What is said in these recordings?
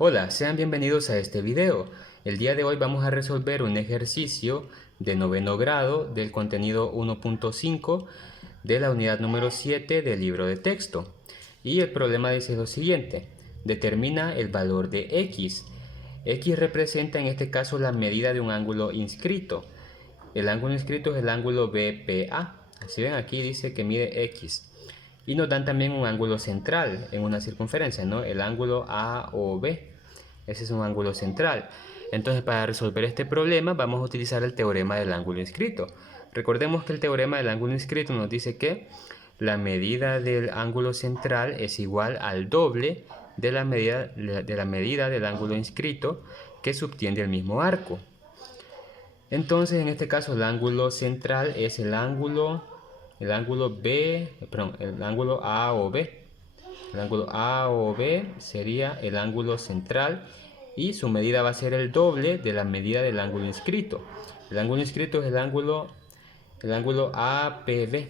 Hola, sean bienvenidos a este video. El día de hoy vamos a resolver un ejercicio de noveno grado del contenido 1.5 de la unidad número 7 del libro de texto. Y el problema dice lo siguiente: determina el valor de x. X representa en este caso la medida de un ángulo inscrito. El ángulo inscrito es el ángulo BPA. Si ven, aquí dice que mide x. Y nos dan también un ángulo central en una circunferencia, ¿no? El ángulo AOB. Ese es un ángulo central. Entonces, para resolver este problema vamos a utilizar el teorema del ángulo inscrito. Recordemos que el teorema del ángulo inscrito nos dice que la medida del ángulo central es igual al doble de la medida del ángulo inscrito que subtiende el mismo arco. Entonces, en este caso, el ángulo central es el ángulo A o B. El ángulo A o B sería el ángulo central y su medida va a ser el doble de la medida del ángulo inscrito. El ángulo inscrito es el ángulo APB.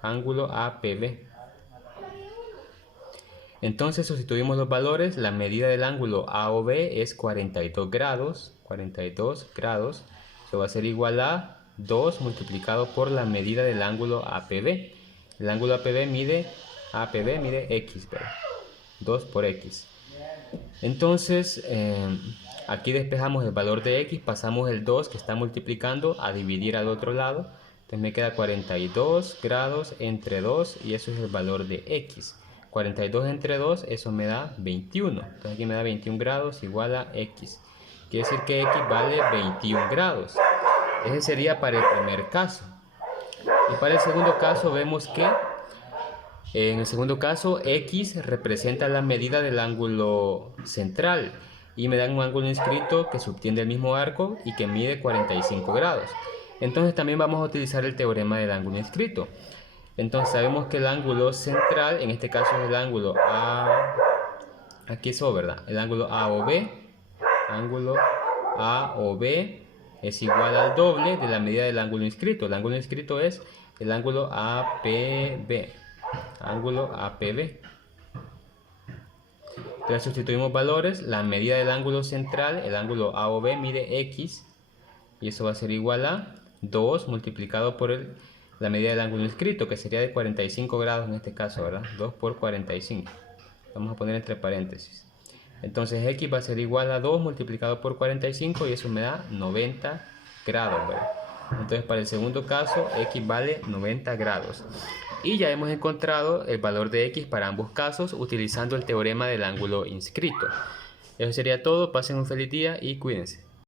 Ángulo APB. Entonces sustituimos los valores. La medida del ángulo AOB es 42 grados. 42 grados. Eso va a ser igual a 2 multiplicado por la medida del ángulo APB. El ángulo APB mide x, ¿verdad? 2 por x. Entonces, aquí despejamos el valor de x, pasamos el 2 que está multiplicando a dividir al otro lado. Entonces me queda 42 grados entre 2 y eso es el valor de x. 42 entre 2, eso me da 21. Entonces aquí me da 21 grados igual a x. Quiere decir que x vale 21 grados. Ese sería para el primer caso. Y para el segundo caso vemos que en el segundo caso x representa la medida del ángulo central y me dan un ángulo inscrito que subtiende el mismo arco y que mide 45 grados. Entonces también vamos a utilizar el teorema del ángulo inscrito. Entonces sabemos que el ángulo central, en este caso es el ángulo A, aquí es O, ¿verdad? El ángulo AOB, ángulo AOB es igual al doble de la medida del ángulo inscrito. El ángulo inscrito es el ángulo APB, ángulo APB. Entonces sustituimos valores, la medida del ángulo central, el ángulo AOB mide x y eso va a ser igual a 2 multiplicado por la medida del ángulo inscrito, que sería de 45 grados en este caso, ¿verdad? 2 por 45. Vamos a poner entre paréntesis. Entonces x va a ser igual a 2 multiplicado por 45 y eso me da 90 grados, ¿verdad? Entonces para el segundo caso x vale 90 grados. Y ya hemos encontrado el valor de x para ambos casos utilizando el teorema del ángulo inscrito. Eso sería todo, pasen un feliz día y cuídense.